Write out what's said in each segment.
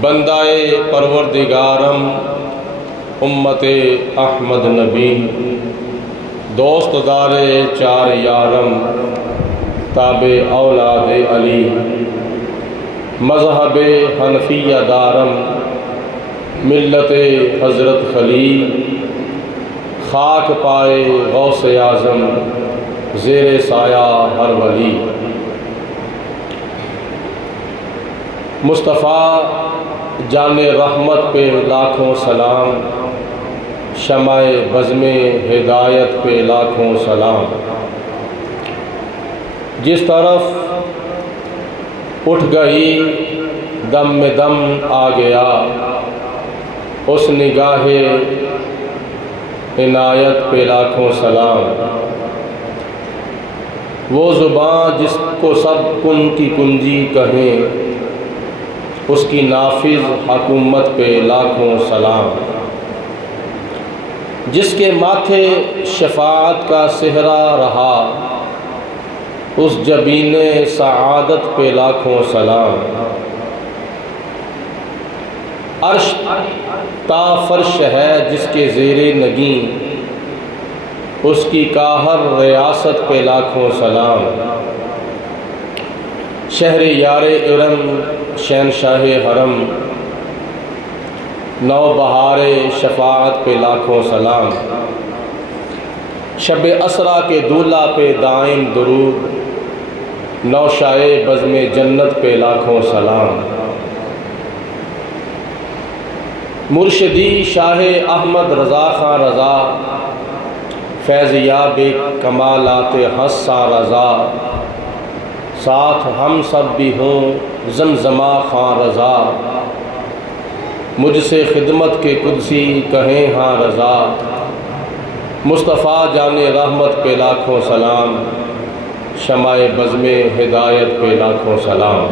بندائے پروردگارم امت احمد نبی، دوست دار چار یارم تابع اولاد علی، مذہب حنفیہ دارم ملت حضرت خلیل، خاک پائے غوث اعظم زیر سایہ ہر ولی۔ مصطفیٰ جان رحمت پہ لاکھوں سلام، شمع بزم ہدایت پہ لاکھوں سلام۔ جس طرف اٹھ گئی دم میں دم آ گیا، اس نگاہ عنایت پہ لاکھوں سلام۔ وہ زبان جس کو سب کن کی کنجی کہیں، اس کی نافذ حکومت پہ لاکھوں سلام۔ جس کے ماتھے شفاعت کا صحرا رہا، اس جبین سعادت پہ لاکھوں سلام۔ عرش تا فرش ہے جس کے زیر نگیں، اس کی کاہر ریاست پہ لاکھوں سلام۔ شہر یار ارم شہنشاہ حرم، نو بہار شفاعت پہ لاکھوں سلام۔ شب اسرا کے دولہ پہ دائم درود، نو شاہ بزم جنت پہ لاکھوں سلام۔ مرشدی شاہ احمد رضا خان رضا، فیض یاب کمالات حساں رضا، ساتھ ہم سب بھی ہوں زمزمہ خان رضا، مجھ سے خدمت کے قدسی کہیں ہاں رضا۔ مصطفیٰ جان رحمت پہ لاکھوں سلام، شمع بزم ہدایت پہ لاکھوں سلام۔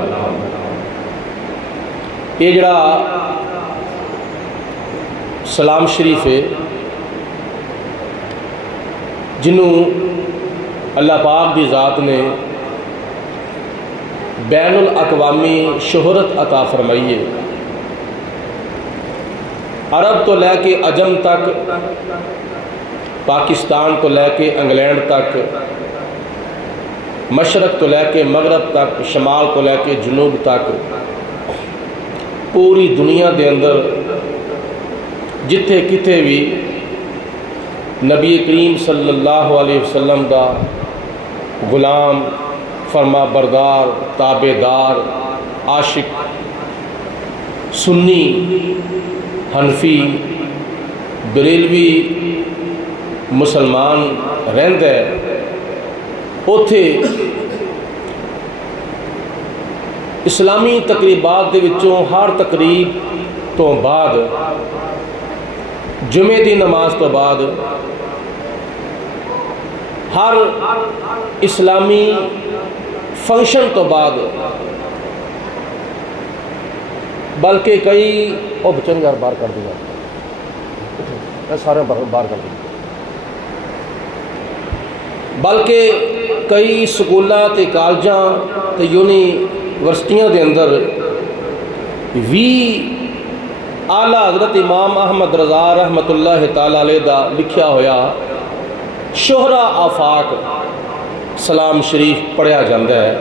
یہ جڑا سلام شریف ہے، جنہوں اللہ پاک دی ذات نے بین الاقوامی شہرت عطا فرمائی ہے۔ عرب تو لے کے عجم تک، پاکستان تو لے کے انگلینڈ تک، مشرق تو لے کے مغرب تک، شمال تو لے کے جنوب تک، پوری دنیا دے اندر جتھے کتے بھی نبی کریم صلی اللہ علیہ وسلم دا غلام، فرما بردار، تابع دار، عاشق، سنی، حنفی، بریلوی مسلمان رہندا ہے، اوتھے اسلامی تقریبات دے وچوں ہر تقریب تو بعد، جمعے دی نماز تو بعد، ہر اسلامی فنکشن تو بعد، بلکہ کئی بچوں یار باہر کر دیا، سارے باہر کر دیا، بلکہ کئی سکولاں تے کالجاں تے یونیورسٹیاں دے اندر بھی اعلیٰ حضرت امام احمد رضا رحمت اللہ تعالیٰ علیہ دا لکھیا ہویا شہرہ آفاق سلام شریف پڑھیا جاندہ ہے۔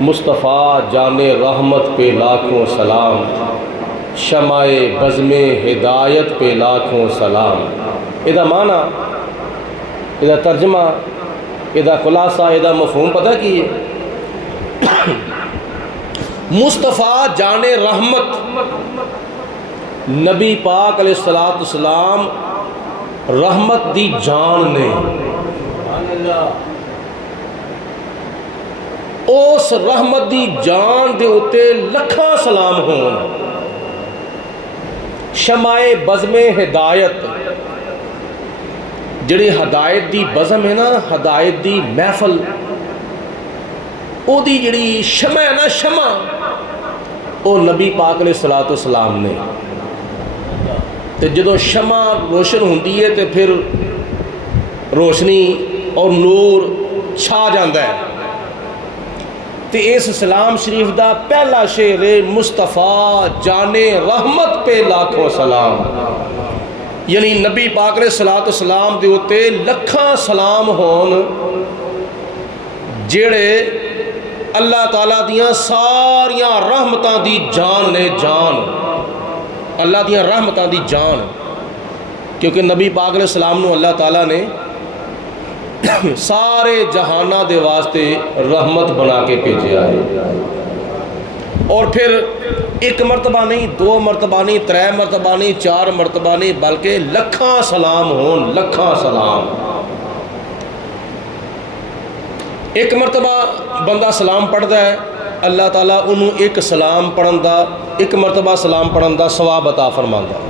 مصطفیٰ جان رحمت پہ لاکھوں سلام، شمع بزم ہدایت پہ لاکھوں سلام۔ یہ معنی، یہ ترجمہ، یہ خلاصہ، یہ مفہوم پتہ کی ہے؟ مصطفیٰ جان رحمت، نبی پاک علیہ السلام رحمت دی جان نے، اس رحمت دی جان دے اتے لکھاں سلام ہون۔ شمع بزم ہدایت، جڑی ہدایت دی بزم ہے نا، ہدایت دی محفل، او دی جڑی شمع ہے نا، شمع، او نبی پاک علیہ السلام نے۔ تے جدو شمع روشن ہوندی ہے تے پھر روشنی اور نور چھا جاندہ ہے۔ تو اس سلام شریف دا پہلا شعر مصطفیٰ جانے رحمت پہ لاکھوں سلام، یعنی نبی پاک علیہ الصلوۃ والسلام دے اوتے لکھاں سلام ہون جڑے اللہ تعالیٰ دیاں ساریاں رحمتاں دی جان نے، جان اللہ دیاں رحمتاں دی جان، کیونکہ نبی پاک علیہ السلام نو اللہ تعالیٰ نے سارے جہانہ دے واسطے رحمت بنا کے بھیجا ہے، اور پھر ایک مرتبہ نہیں، دو مرتبہ نہیں، ترے مرتبہ نہیں، چار مرتبہ نہیں، بلکہ لکھاں سلام ہون، لکھاں سلام۔ ایک مرتبہ بندہ سلام پڑھتا ہے، اللہ تعالیٰ انہوں ایک سلام پڑھن دا، ایک مرتبہ سلام پڑھن دا ثواب عطا فرماندا ہے۔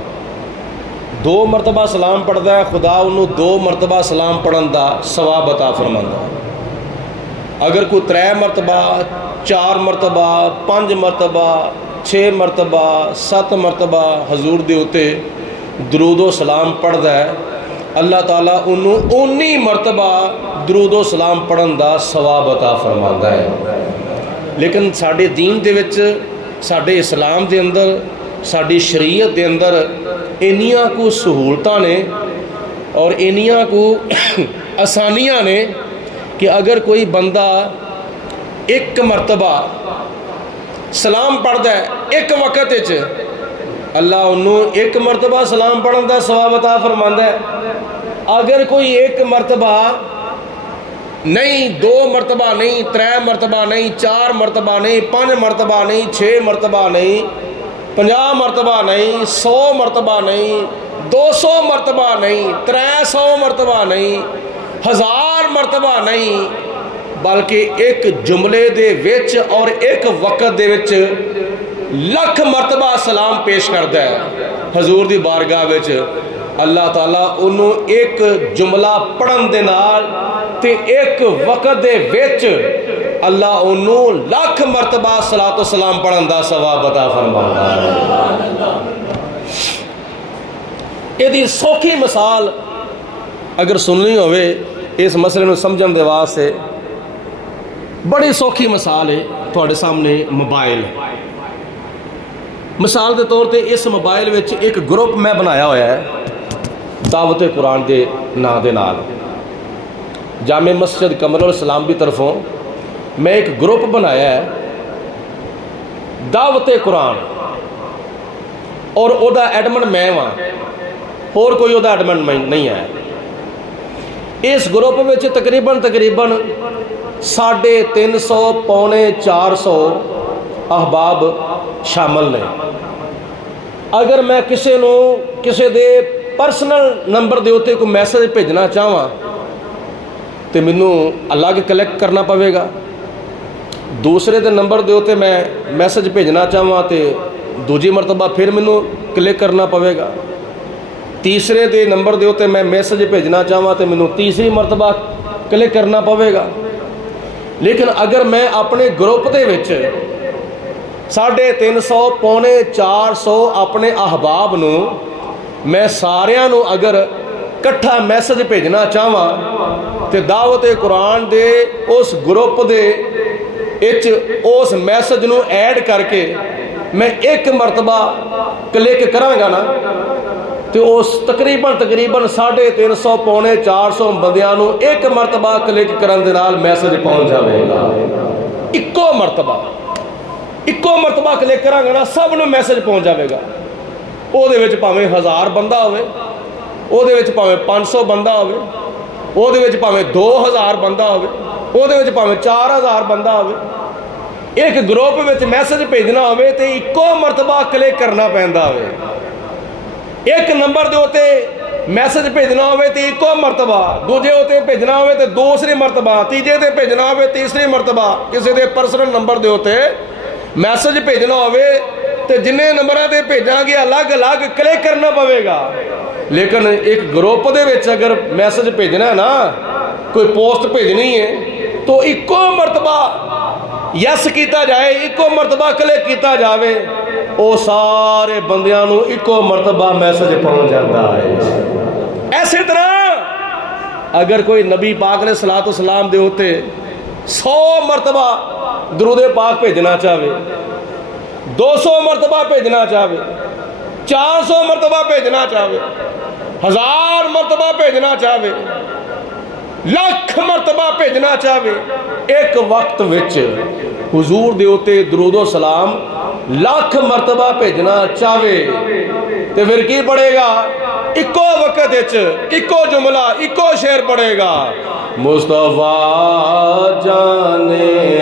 دو مرتبہ سلام پڑھتا ہے، خدا انہوں دو مرتبہ سلام پڑھن دا ثواب عطا فرماندا ہے۔ اگر کوئی ترے مرتبہ، چار مرتبہ، پانچ مرتبہ، چھ مرتبہ، سات مرتبہ حضور دے اوتے درود و سلام پڑھتا ہے، اللہ تعالیٰ انہوں اونی مرتبہ درود و سلام پڑھن دا ثواب عطا فرماندا ہے۔ لیکن ساڈے دین دے وچ، ساڈے اسلام دے اندر، ساڈی شریعت دے اندر انیاں کو سہولتاں نے اور انیاں کو آسانیاں نے کہ اگر کوئی بندہ ایک مرتبہ سلام پڑھتا ہے ایک وقت وچ، اللہ انہوں ایک مرتبہ سلام پڑھن دا ثواب عطا فرماندا ہے۔ اگر کوئی ایک مرتبہ نہیں، دو مرتبہ نہیں، ترے مرتبہ نہیں، چار مرتبہ نہیں، پانچ مرتبہ نہیں، چھ مرتبہ نہیں، 50 مرتبہ نہیں، 100 مرتبہ نہیں، 200 مرتبہ نہیں، 300 مرتبہ نہیں، 1000 مرتبہ نہیں، بلکہ ایک جملے دے وچ اور ایک وقت دے وچ لکھ مرتبہ سلام پیش کرتا ہے حضور دی بارگاہ وچ، اللہ تعالیٰ انہوں ایک جملہ پڑھن دے نال تے ایک وقت دے وچ اللہ انہوں لکھ مرتبہ صلاۃ و سلام پڑھن دا ثواب عطا فرماتا ہے۔ یہ دی سوکھی مثال اگر سننی ہوئے اس مسئلے نو سمجھن دے واسطے، بڑی سوکھی مثال ہے تھوڑے سامنے موبائل۔ مثال دے طور تے اس موبائل وچ ایک گروپ میں بنایا ہوا ہے دعوت قرآن دے نام دے نال، جامع مسجد قمر الاسلام دی طرفوں میں ایک گروپ بنایا ہے دعوت قرآن، اور او دا ایڈمن میں ہاں، اور کوئی او دا ایڈمن نہیں ہے۔ اس گروپ وچ تقریباً 350 پونے 400 احباب شامل نے۔ اگر میں کسی دے پرسنل نمبر دے ہوتے کوئی میسج بھیجنا چاہواں تو مینوں الگ کلیکٹ کرنا پوے گا، دوسرے دے نمبر دے ہوتے میں میسج بھیجنا چاہواں تو دوجی مرتبہ پھر مینوں کلک کرنا پوے گا، تیسرے دے نمبر دے ہوتے میں میسج بھیجنا چاہواں تو مینوں تیسری مرتبہ کلک کرنا پوے گا۔ لیکن اگر میں اپنے گروپ دے وچ 350 پونے 400 اپنے احباب نو میں ساریاں نو اگر کٹھا میسج بھیجنا چاہواں تے دعوت قرآن دے اس گروپ دے اس میسج نو ایڈ کر کے میں ایک مرتبہ کلک کراں گا نا تو اس تقریباً 350 پونے 400 بندیاں نو ایک مرتبہ کلک کرن دے نال میسج پہنچ جاوے گا۔ اکو مرتبہ کلک کراں گا نا سب نو میسج پہنچ جاوے گا۔ او دے وچ پاویں 1000 بندہ ہوئے، او دے وچ پاویں 500 بندہ ہوئے، او دے وچ پاویں 2000 بندہ ہوئے، او دے وچ پاویں 4000 بندہ ہوئے، ایک گروپ وچ میسج بھیجنا ہوئے تے اکو مرتبہ کلک کرنا پیندا ہوئے، ایک نمبر دے ہوتے میسج بھیجنا ہوئے تے اکو مرتبہ، دوجے ہوتے بھیجنا ہوئے تے دوسری مرتبہ، تیجے تے بھیجنا ہوئے تیسری مرتبہ، کسی دے پرسنل نمبر دے ہوتے میسج بھیجنا ہوئے تے جنہیں نمبرہ دے بھیجاں گے الگ الگ کلک کرنا پوے گا۔ لیکن ایک گروپ دے وچ اگر میسج بھیجنا ہے نا، کوئی پوسٹ بھیجنی ہے تو اکو مرتبہ یس کیتا جائے، اکو مرتبہ کلک کیتا جاوے، او سارے بندیاں نو اکو مرتبہ میسج پہنچ جاتا ہے۔ ایسے طرح اگر کوئی نبی پاک علیہ الصلوۃ والسلام دے ہوتے 100 مرتبہ درود پاک بھیجنا چاہے، 200 مرتبہ بھیجنا چاہے، 400 مرتبہ بھیجنا چاہے، 1000 مرتبہ بھیجنا چاہے، 1,00,000 مرتبہ بھیجنا چاہے، ایک وقت وچ حضور دے اوتے درود و سلام 1,00,000 مرتبہ بھیجنا چاہے تے پھر کی پڑے گا؟ اکو وقت وچ اکو جملہ اکو شعر پڑے گا، مصطفیٰ جان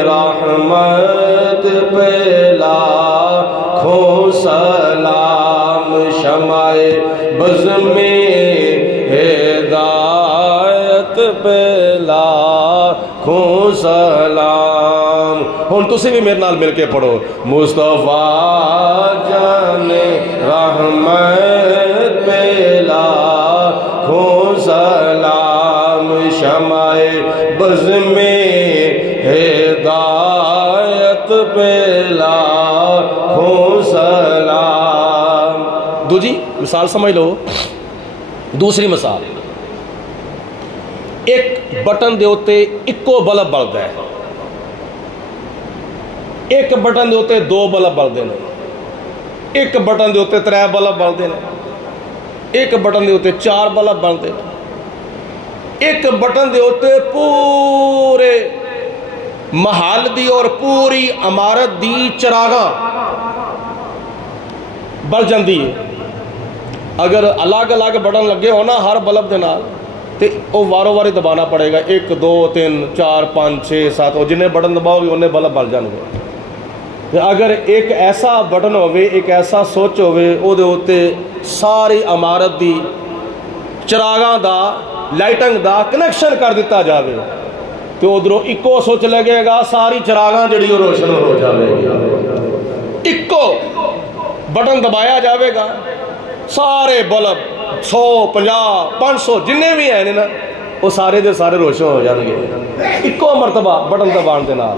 رحمت پہ لاکھوں سلام، شمع بز میں ہدایت پہ لاکھوں سلام۔ ہن تسی بھی میرے نال مل کے پڑھو، مصطفیٰ جان رحمت پہ لاکھوں سلام، شمع بز میں ہدایت پہ لاکھوں سلام۔ دوجی مثال سمجھ لو، دوسری مثال، ایک بٹن دے ہوتے اکو بلب بلد ہے، ایک بٹن دے ہوتے 2 بلب بلدے ہیں، ایک بٹن دے ہوتے 3 بلب بلدے ہیں، ایک بٹن دے ہوتے 4 بلب بلدے ہیں، ایک بٹن دے ہوتے پورے محل دی اور پوری عمارت دی چراغاں بل جاندی ہے۔ اگر الگ الگ بٹن لگے ہونا ہر بلب دے نال تے او وارو واری دبانا پڑے گا، 1 2 3 4 5 6 7، اور جنہیں بٹن دباؤ گے انہیں بلب بل جان گے۔ اگر ایک ایسا بٹن ہوئے، ایک ایسا سوچ ہوئے، او دے ہوتے ساری عمارت دی چراغاں دا لائٹنگ دا کنیکشن کر دیتا جاوے تو ادھروں اکو سوچ لگے گا، ساری چراغاں جڑی روشن ہو جاوے گی، اکو بٹن دبایا جاوے گا، سارے بلب 100 50 500 جننے بھی ہیں نا وہ سارے دے سارے روشن ہو جان گے اکو مرتبہ بٹن دبان دے نال۔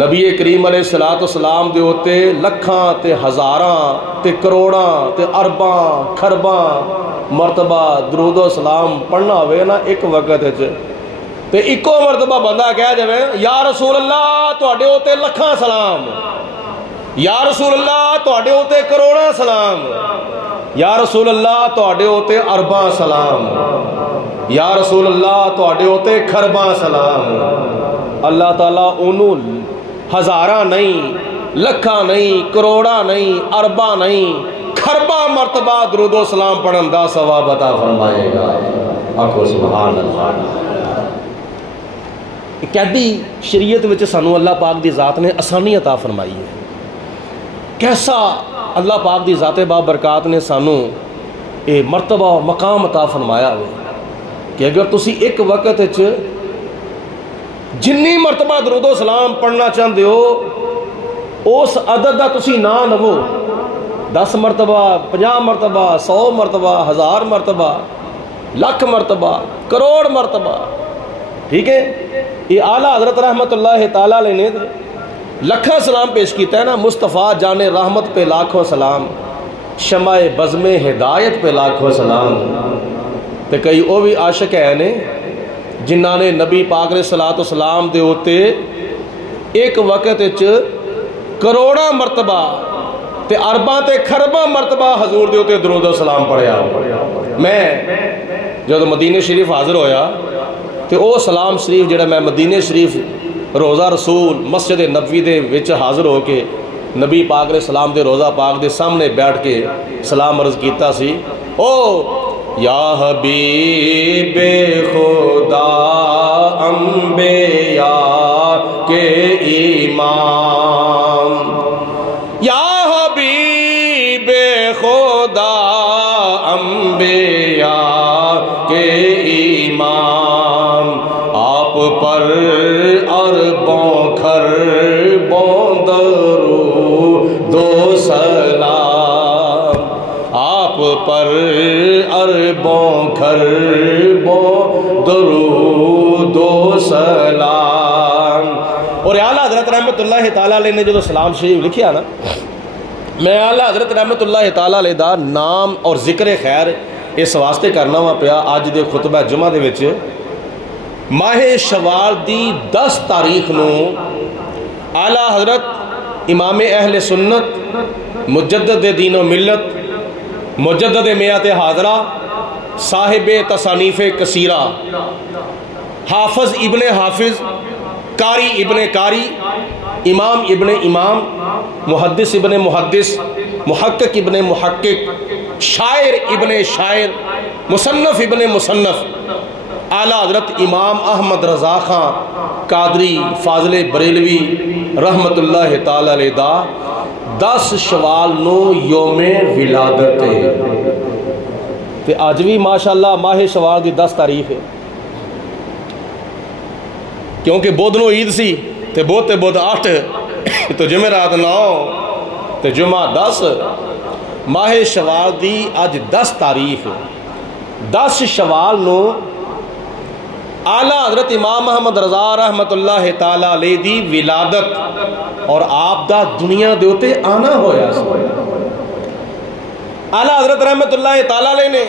نبی کریم علیہ السلام دے ہوتے لکھاں تے ہزاراں تے کروڑاں تے ارباں خرباں مرتبہ درود و سلام پڑھنا ہوئے نا ایک وقت تے اکو مرتبہ بندہ کہہ جائے، یا رسول اللہ تواڈے ہوتے لکھاں سلام، یا رسول اللہ تواڈے ہوتے کروڑاں سلام، یا رسول اللہ تواڈے ہوتے ارباں سلام، یا رسول اللہ تواڈے ہوتے خرباں سلام۔ اللہ تعالیٰ انہوں ہزاراں نہیں، لکھاں نہیں، کروڑاں نہیں، ارباں نہیں، خرباں مرتبہ درود و سلام پڑھن دا ثواب عطا فرمائے گا۔ آکھو سبحان اللہ۔ کیڈی شریعت وچ سانو اللہ پاک دی ذات نے آسانی عطا فرمائی ہے، کیسا اللہ پاک دی ذات بابرکات نے سانو اے مرتبہ مقام عطا فرمایا ہے کہ اگر تسی ایک وقت جنی مرتبہ درود و سلام پڑھنا چاہتے ہو اس عدد دا تسی نہ لو، 10 مرتبہ 50 مرتبہ 100 مرتبہ 1000 مرتبہ 1,00,000 مرتبہ کروڑ مرتبہ، ٹھیک ہے۔ یہ اعلیٰ حضرت رحمت اللہ تعالیٰ علیہ نے لکھاں سلام پیش کیتا ہے نا، مصطفیٰ جان رحمت پہ لاکھوں سلام، شمع بزم ہدایت پہ لاکھوں سلام۔ تو کئی وہ بھی عاشق ہیں نے جنہاں نے نبی پاک علیہ السلام دے ہوتے ایک وقت کروڑاں مرتبہ تے ارباں تے خرباں مرتبہ حضور دے ہوتے درود و سلام پڑھیا۔ میں جب مدینہ شریف حاضر ہویا تو او سلام شریف جڑا میں مدینہ شریف روزہ رسول مسجد نبوی دے وچ حاضر ہو کے نبی پاک علیہ السلام دے روزہ پاک دے سامنے بیٹھ کے سلام عرض کیتا سی، او یا حبیب خدا انبیاء کے امام، یا حبیب خدا انبیاء کے امام، آپ پر اربوں خربوں درود و سلام، آپ پر اربوں خربوں درود و سلام۔ اور اعلیٰ حضرت رحمت اللہ تعالیٰ علیہ نے جو سلام شریف لکھیا نا، میں اعلیٰ حضرت رحمت اللہ تعالیٰ علیہ دا نام اور ذکر خیر اس واسطے کرنا وا پیا اج دے خطبہ جمعہ دے وچ ماہ شوال دی 10 تاریخ نو اعلیٰ حضرت امام اہل سنت مجدد دین و ملت مجدد میعت حاضرہ صاحب تصانیف کثیرہ حافظ ابن حافظ قاری ابن قاری امام ابن امام محدث ابن محدث محقق ابن محقق شاعر ابن شاعر مصنف ابن مصنف اعلیٰ حضرت امام احمد رضا خان قادری فاضل بریلوی رحمت اللہ تعالی علیہ دا 10 شوال نو یوم ولادت ہے تے آج بھی ماشاءاللہ ماہ شوال دی 10 تاریخ ہے کیونکہ بدھ نو عید سی تے بدھ 8 تو جمعرات 9 تے جمعہ 10 ماہ شوال دی اج 10 تاریخ 10 شوال نو اعلیٰ حضرت امام محمد رضا رحمت اللہ تعالی علیہ دی ولادت اور آپ دا دنیا دے اوتے آنا ہویا سی اعلیٰ حضرت رحمت اللہ تعالی علیہ نے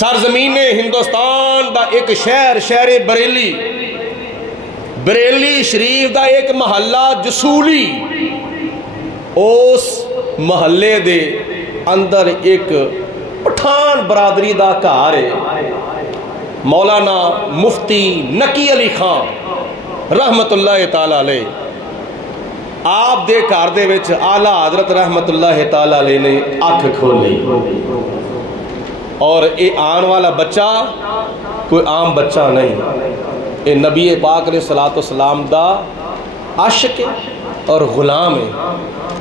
سرزمین ہندوستان دا ایک شہر بریلی بریلی شریف دا ایک محلہ جسولی اس محلے دے اندر ایک پٹھان برادری دا گھر ہے مولانا مفتی نقی علی خان رحمت اللہ تعالی علیہ آپ دے گھر دے وچ اعلیٰ حضرت رحمت اللہ تعالی علیہ نے اکھ کھولی اور اے آن والا بچہ کوئی عام بچہ نہیں اے نبی پاک علیہ السلام دا عاشق اور غلام ہے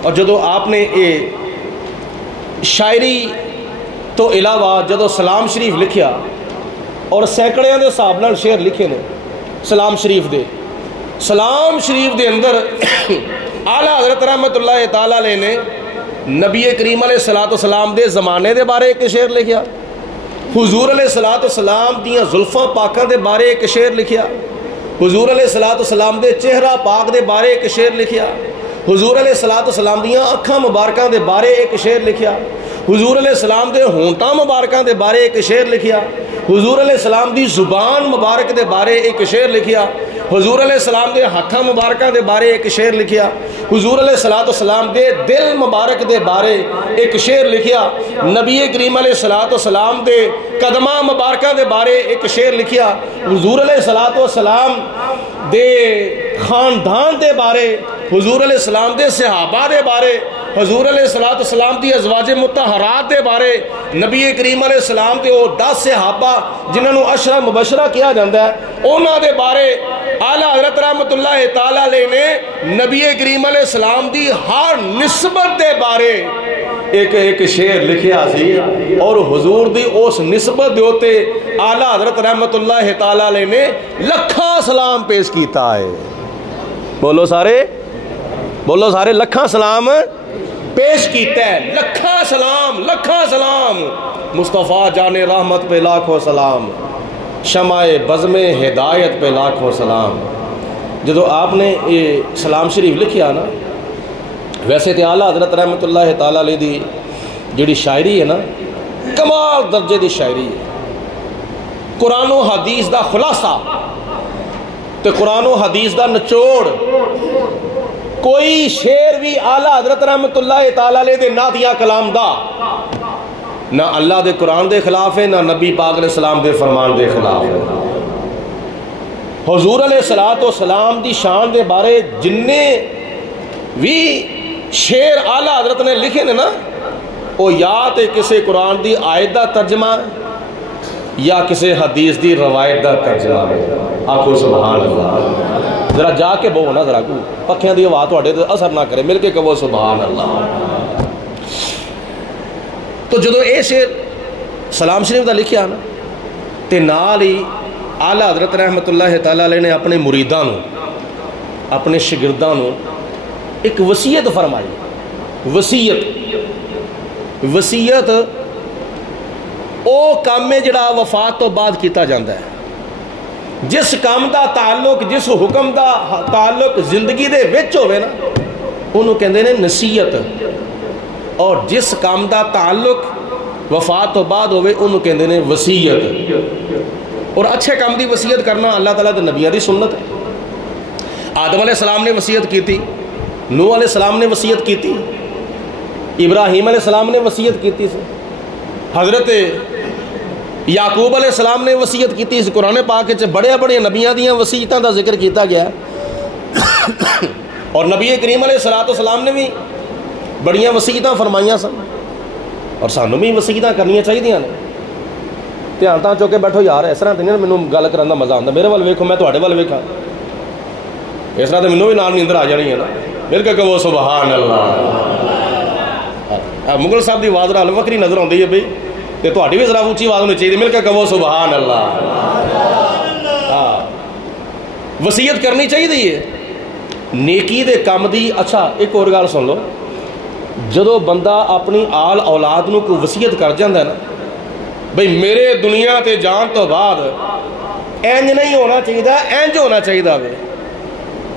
اور جدو آپ نے اے شاعری تو علاوہ جدو سلام شریف لکھیا اور سینکڑیاں دے حساب نال شعر لکھے نے سلام شریف دے اندر اعلیٰ حضرت رحمت اللہ تعالی علیہ نے نبی کریم علیہ السلام دے زمانے دے بارے ایک شعر لکھیا حضور علیہ السلام دیاں زلفاں پاکاں دے بارے ایک شعر لکھیا حضور علیہ السلام دے چہرہ پاک دے بارے ایک شعر لکھیا حضور علیہ السلام دیاں اکھاں مبارکاں دے بارے ایک شعر لکھیا حضور علیہ السلام دے ہونٹاں مبارکاں دے بارے ایک شعر لکھیا حضور علیہ السلام دی زبان مبارک دے بارے ایک شعر لکھیا حضور علیہ السلام دے ہاتھاں مبارکاں دے بارے ایک شعر لکھیا حضور علیہ السلام دے دل مبارک دے بارے ایک شعر لکھیا نبی کریم علیہ السلام دے قدمہ مبارکاں دے بارے ایک شعر لکھیا حضور علیہ السلام دے خاندان دے بارے حضور علیہ السلام دے صحابہ دے بارے حضور علیہ السلام دی ازواج مطہرات دے بارے نبی کریم علیہ السلام دے وہ 10 صحابہ جنہوں عشرہ مبشرہ کیا جاندہ ہے اونا دے بارے اعلیٰ حضرت رحمت اللہ تعالی علیہ نے نبی کریم علیہ السلام دی ہر نسبت دے بارے ایک شعر لکھیا سی اور حضور دی اس نسبت دے ہوتے اعلیٰ حضرت رحمت اللہ تعالی علیہ نے لکھاں سلام پیش کیتا ہے بولو سارے لکھاں سلام پیش کیتا ہے لکھاں سلام مصطفیٰ جان رحمت پہ لاکھوں سلام شمع بزم ہدایت پہ لاکھوں سلام جدو آپ نے یہ سلام شریف لکھیا نا ویسے تے اعلیٰ حضرت رحمت اللہ تعالی علیہ دی جڑی شاعری ہے نا کمال درجے دی شاعری ہے قرآن و حدیث دا خلاصہ تے قرآن و حدیث دا نچوڑ کوئی شعر بھی اعلیٰ حضرت رحمت اللہ تعالی علیہ دے نعتیہ کلام دا نہ اللہ دے قرآن دے خلاف ہے نہ نبی پاک علیہ السلام دے فرمان دے خلاف ہے حضور علیہ السلام دی شان دے بارے جننے بھی شعر اعلیٰ حضرت نے لکھے نا وہ یا تے کسے قرآن دی آیت دا ترجمہ یا کسے حدیث دی روایت دا ترجمہ آخو سبحان اللہ ذرا جا کے بہو نا ذرا کو پکھیاں دی آواز تواڈے تے اثر نہ کرے مل کے کہو سبحان اللہ تو جدو اے شعر سلام شریف دا لکھیا نا تے نال ہی اعلیٰ حضرت رحمت اللہ تعالی علیہ نے اپنے مریداں نو اپنے شاگرداں نو ایک وصیت فرمائی وصیت او کام میں جڑا وفات تو بعد کیتا جاندہ ہے جس کام دا تعلق جس حکم دا تعلق زندگی دے وچ ہوئے نا انہوں کہندے نے نصیحت اور جس کام دا تعلق وفات تو بعد ہوئے انہوں کہندے نے وصیت اور اچھے کام دی وصیت کرنا اللہ تعالیٰ دے نبیہ دی سنت ہے آدم علیہ السلام نے وصیت کی تھی، نوح علیہ السلام نے وصیت کی تھی، ابراہیم علیہ السلام نے وصیت کی تھی، حضرت یعقوب علیہ السلام نے وصیت کی تھی۔ اس قرآن پاک وچ بڑے بڑے نبیاں دیاں وصیتاں دا ذکر کیتا گیا اور نبی کریم علیہ السلام نے بھی بڑیاں وصیتاں فرمائیاں سن، اور سانوں بھی وصیتاں کرنیاں چاہیے نے۔ دھیان تاں چوکے بیٹھو یار، اس طرح تو نہیں مینوں گل کرن دا مزہ آتا، میرے ول ویکھو میں تہاڈے ول ویکھاں، اس طرح تو مینوں بھی نال نیندر آ جانی ہے نا، مل کے کہو سبحان اللہ۔ مغل صاحب دی آواز نال وکری نظر آتی ہے بھائی، تو تہاڈی بھی ذرا اونچی آواز ہونی چاہیے، مل کے کہو سبحان اللہ۔ ہاں وصیت کرنی چاہیے نیکی دے کام دی۔ اچھا ایک اور گل سن لو، جدو بندہ اپنی آل اولاد نو کوئی وصیت کر جاندہ ہے نا، بھئی میرے دنیا تے جان تو بعد اینج نہیں ہونا چاہیے، اینج ہونا چاہیے وے،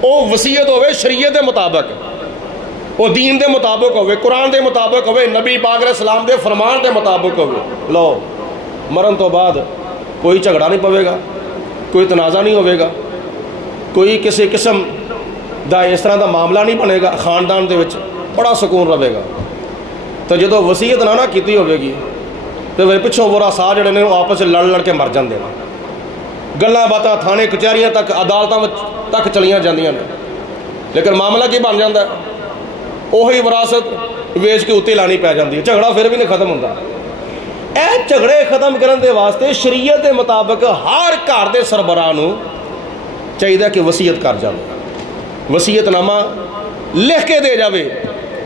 او وصیت ہوئے شریعت دے مطابق، او دین دے مطابق ہوئے، قرآن دے مطابق ہوئے، نبی پاک علیہ السلام دے فرمان دے مطابق ہوئے۔ لو مرن تو بعد کوئی جھگڑا نہیں پوے گا، کوئی تنازع نہیں ہوئے گا، کوئی کسی قسم دا اس طرح دا معاملہ نہیں بنے گا، خاندان دے وچ بڑا سکون رہے گا۔ تو جدو وصیت نہ کیتی ہوئے گی تو پھر پچھوں برا سا جڑے نے آپس لڑ کے مر جاندے ہیں، گلاں باتاں تھانے کچہریاں تک عدالتاں تک چلیاں جاندیاں نے، لیکن معاملہ کی بن جاتا ہے، وہی وراثت ویچ کے اتنے لانی پی جاتی ہے، جھگڑا پھر بھی نہیں ختم ہوتا۔ اے جھگڑے ختم کرنے دے واسطے شریعت دے مطابق ہر گھر دے سربراہ نو چاہیے کہ وصیت کر جائے، وصیت نامہ لکھ کے دے جاوے،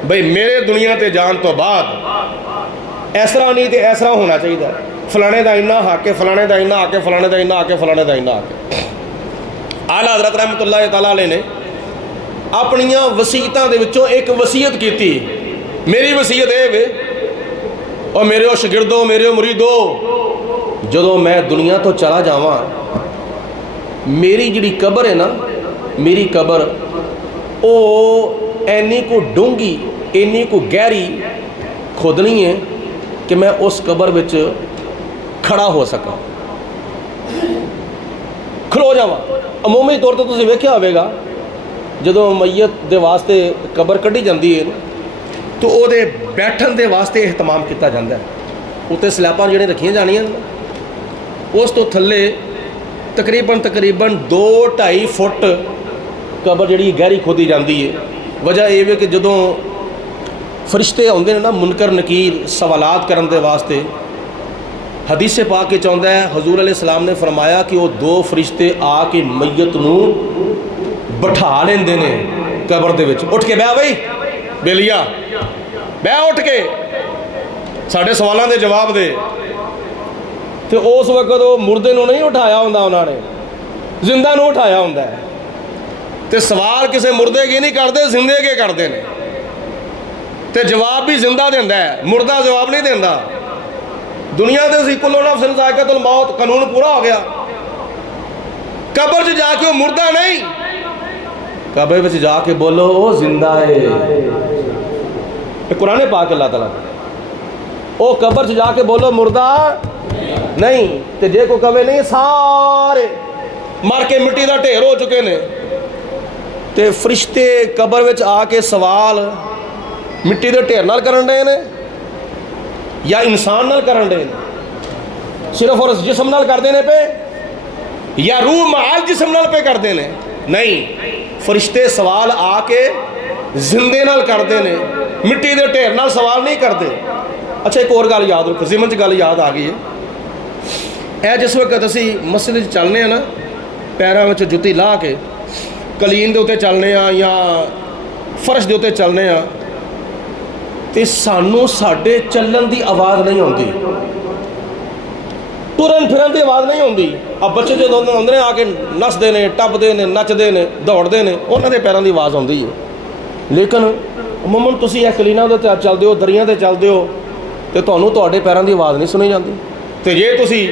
بھئی میرے دنیا تے جان تو بعد اس طرح نہیں تے اس طرح ہونا چاہیے، فلانے دا انہا حق ہے، فلانے دا انہا حق ہے، فلانے دا انہا حق ہے، فلانے دا انہا حق ہے۔ اعلیٰ حضرت رحمۃ اللہ تعالیٰ علیہ نے اپنیاں وصیتاں دے وچوں ایک وصیت کی تھی، میری وصیت اے وے، اور میرے او شاگردو، میرے او مریدو، جدو میں دنیا تو چلا جاواں میری جڑی قبر ہے نا، میری قبر او اینی کو ڈونگی، اینی کو گہری کھودنی ہے کہ میں اس قبر وچ کھڑا ہو سکا، کھلو جاواں۔ عمومی طور تے تسی ویکھیا ہوئے گا جدو میت دے واسطے قبر کڈی جاندی ہے تو او دے بیٹھن دے واسطے اہتمام کیتا جاندہ ہے، اتنے سلیپاں جڑے رکھیاں جانیاں اس تو تھلے تقریباً 2-2.5 فٹ قبر جڑی گہری کھودی جاندی ہے۔ وجہ یہ ہے کہ جدوں فرشتے آندے نا منکر نکیر سوالات کرن دے واسطے، حدیث پاک وچ آندا ہے حضور علیہ السلام نے فرمایا کہ وہ 2 فرشتے آ کے میت نو بٹھا لیندے نے قبر دے وچ، اٹھ کے بیٹھ بھائی بیلیا بیٹھ، اٹھ کے ساڈے سوالاں دے جواب دے۔ تے اس وقت وہ مردے نو نہیں اٹھایا ہوندا، انہاں نے زندہ نو اٹھایا ہوندا ہے، تے سوال کسے مردے کے نہیں کرتے، زندے کے کرتے ہیں، تے جواب بھی زندہ دیندا ہے، مردہ جواب نہیں دیندا۔ دنیا تے اسی کل نفس ذائقۃ الموت قانون پورا ہو گیا، قبر جا کے وہ مردہ نہیں، قبر وچ جا کے بولو وہ زندہ ہے۔ قرآن پاک اللہ تعالیٰ او قبر سے جا کے بولو مردہ نہیں، تے جے کو کہے نہیں سارے مر کے مٹی دا ڈھیر ہو چکے نے، تے فرشتے قبر وچ آ کے سوال مٹی دے ڈھیر نال کرن دے نے یا انسان نال کرن دے نے، صرف اور جسم نال کر دینے پہ یا روح معال جسم نال پہ کر دینے؟ نہیں، فرشتے سوال آ کے زندے نال کر دینے، مٹی دے ڈھیر نال سوال نہیں کرتے۔ اچھا ایک اور گل یاد رکھو، ذہن چ گل یاد آ گئی ہے، اے جس وقت اسی مسجد چلنے ہیں نا پیراں وچ جُتی لا کے کلین دے اوتے چلنے ہاں یا فرش دے اوتے چلنے ہاں تے سانوں ساڈے چلن دی آواز نہیں ہوندی، ٹرن پھرن دی آواز نہیں ہوندی۔ اب بچے جو آندے آ کے نسدے نے، ٹپدے نے، نچدے نے، دوڑدے نے، انہاں دے پیراں دی آواز ہوندی ہے، لیکن عموماً تسی اے کلیناں دے چلدے ہو، دریاں تے چلدے ہو تے تانوں تہاڈے پیراں دی آواز نہیں سنی جاندی، تے جے تسی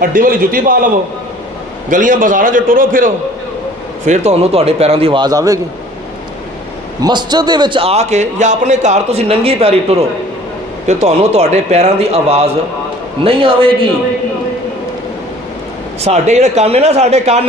اڈی والی جُتی پا لو، گلیاں بازاراں چ ٹرو پھرو، پھر تانوں تہاڈے پیراں دی آواز آوے گی۔ مسجد دے وچ آ کے یا اپنے گھر تسی ننگی پیری ٹرو تے تانوں تہاڈے پیراں دی آواز نہیں آوے گی۔ ساڈے جڑے کان نے نا، ساڈے کان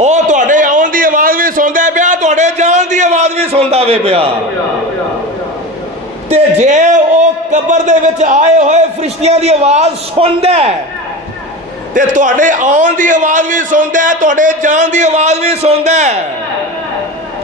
ਉਹ ਤੁਹਾਡੇ ਆਉਣ ਦੀ ਆਵਾਜ਼ ਵੀ ਸੁਣਦਾ ਪਿਆ, ਤੁਹਾਡੇ ਜਾਣ ਦੀ ਆਵਾਜ਼ ਵੀ ਸੁਣਦਾ ਵੇ ਪਿਆ। ਤੇ ਜੇ ਉਹ ਕਬਰ ਦੇ ਵਿੱਚ ਆਏ ਹੋਏ ਫਰਿਸ਼ਤਿਆਂ ਦੀ ਆਵਾਜ਼ ਸੁਣਦਾ ਤੇ ਤੁਹਾਡੇ ਆਉਣ ਦੀ ਆਵਾਜ਼ ਵੀ ਸੁਣਦਾ, ਤੁਹਾਡੇ ਜਾਣ ਦੀ ਆਵਾਜ਼ ਵੀ ਸੁਣਦਾ।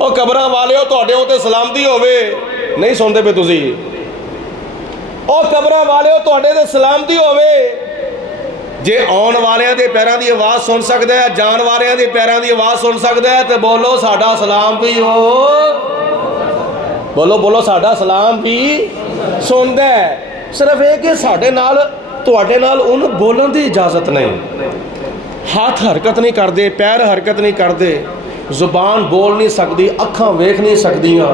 ਉਹ ਕਬਰਾਂ ਵਾਲਿਓ ਤੁਹਾਡੇ ਉੱਤੇ ਸਲਾਮਤੀ ਹੋਵੇ, ਨਹੀਂ ਸੁਣਦੇ ਪਏ ਤੁਸੀਂ। ਉਹ ਕਬਰਾਂ ਵਾਲਿਓ ਤੁਹਾਡੇ ਤੇ ਸਲਾਮਤੀ ਹੋਵੇ। ਜੇ ਆਉਣ ਵਾਲਿਆਂ ਦੇ ਪੈਰਾਂ ਦੀ ਆਵਾਜ਼ ਸੁਣ ਸਕਦਾ ਹੈ, ਜਾਣ ਵਾਲਿਆਂ ਦੇ ਪੈਰਾਂ ਦੀ ਆਵਾਜ਼ ਸੁਣ ਸਕਦਾ ਹੈ, ਤੇ ਬੋਲੋ ਸਾਡਾ ਸਲਾਮ ਵੀ ਹੋ, ਬੋਲੋ ਬੋਲੋ ਸਾਡਾ ਸਲਾਮ ਵੀ ਸੁਣਦਾ ਹੈ। ਸਿਰਫ ਇਹ ਕਿ ਸਾਡੇ ਨਾਲ ਤੁਹਾਡੇ ਨਾਲ ਉਹਨੂੰ ਬੋਲਣ ਦੀ ਇਜਾਜ਼ਤ ਨਹੀਂ, ਹੱਥ ਹਰਕਤ ਨਹੀਂ ਕਰਦੇ, ਪੈਰ ਹਰਕਤ ਨਹੀਂ ਕਰਦੇ, ਜ਼ੁਬਾਨ ਬੋਲ ਨਹੀਂ ਸਕਦੀ, ਅੱਖਾਂ ਵੇਖ ਨਹੀਂ ਸਕਦੀਆਂ,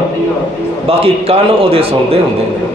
ਬਾਕੀ ਕੰਨ ਉਹਦੇ ਸੁਣਦੇ ਹੁੰਦੇ ਨੇ।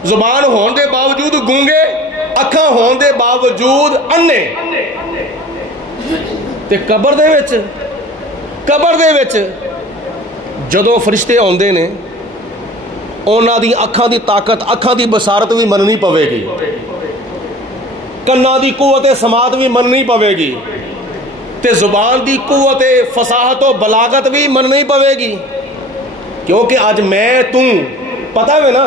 ਜ਼ੁਬਾਨ ਹੋਣ ਦੇ ਬਾਵਜੂਦ ਗੂੰਗੇ, ਅੱਖਾਂ ਹੋਣ ਦੇ ਬਾਵਜੂਦ ਅੰਨੇ। ਤੇ ਕਬਰ ਦੇ ਵਿੱਚ ਜਦੋਂ ਫਰਿਸ਼ਤੇ ਆਉਂਦੇ ਨੇ ਉਹਨਾਂ ਦੀ ਅੱਖਾਂ ਦੀ ਤਾਕਤ, ਅੱਖਾਂ ਦੀ ਬਸਾਰਤ ਵੀ ਮੰਨਣੀ ਪਵੇਗੀ, ਕੰਨਾਂ ਦੀ ਕੁਵਤ ਸਮਾਤ ਵੀ ਮੰਨਣੀ ਪਵੇਗੀ, ਤੇ ਜ਼ੁਬਾਨ ਦੀ ਕੁਵਤ ਫਸਾਹਤ ਤੇ ਬਲਾਗਤ ਵੀ ਮੰਨਣੀ ਪਵੇਗੀ। ਕਿਉਂਕਿ ਅੱਜ ਮੈਂ ਤੂੰ ਪਤਾ ਵੇ ਨਾ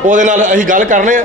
ਉਹਦੇ ਨਾਲ ਅਸੀਂ ਗੱਲ ਕਰਨੇ ਆ,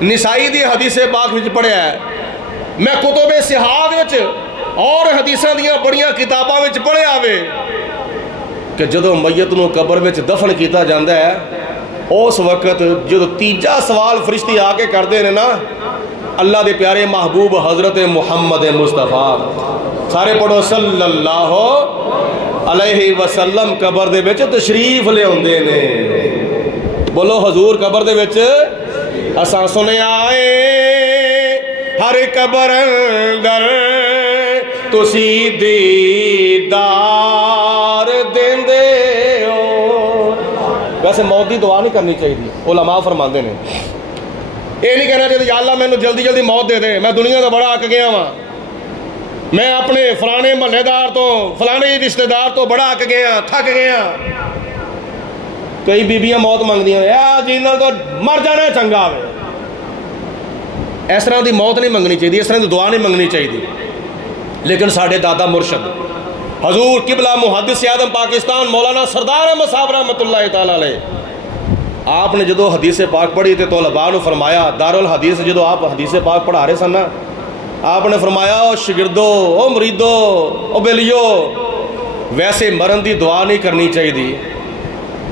نسائی دی حدیث پاک وچ پڑھیا ہے، میں کتب صحاح وچ اور حدیثاں دیاں بڑیاں کتاباں وچ پڑھیا وے کہ جدو میت نو قبر وچ دفن کیتا جاندا ہے اس وقت جدو تیجا سوال فرشتے آ کے کردے نے نا، اللہ دے پیارے محبوب حضرت محمد مصطفیٰ سارے پڑھو صلی اللہ علیہ وسلم قبر دے وچ تشریف لے آندے نے. بولو حضور قبر دے وچ اساں سنیا اے ہر قبر اندر تسی دیدار دیندے ہو. ویسے موت دی دعا نہیں کرنی چاہیے، علماء فرماندے نے یہ نہیں کہنا چاہیے یا اللہ مینوں جلدی جلدی موت دے دے، میں دنیا دا بڑا اک گیا ہاں، میں اپنے فلانے محلے دار تو فلانے رشتہ دار تو بڑا اک گیا، تھک گیا. کئی بیبیاں موت منگدیاں یا جنہاں تو مر جانا چنگا ہوئے. اس طرح دی موت نہیں منگنی چاہیے، اس طرح دی دعا نہیں منگنی چاہیے. لیکن ساڈے دادا مرشد حضور قبلہ محدث اعظم پاکستان مولانا سردار احمد صاحب رحمۃ اللہ تعالی علیہ، آپ نے جدو حدیث پاک پڑھی تو طلباء نے فرمایا، دارالحدیث جدو آپ حدیث پاک پڑھا رہے سن نا، آپ نے فرمایا او شگردو، او مریدو، او بیلیو، ویسے مرن دی دعا نہیں کرنی چاہیے.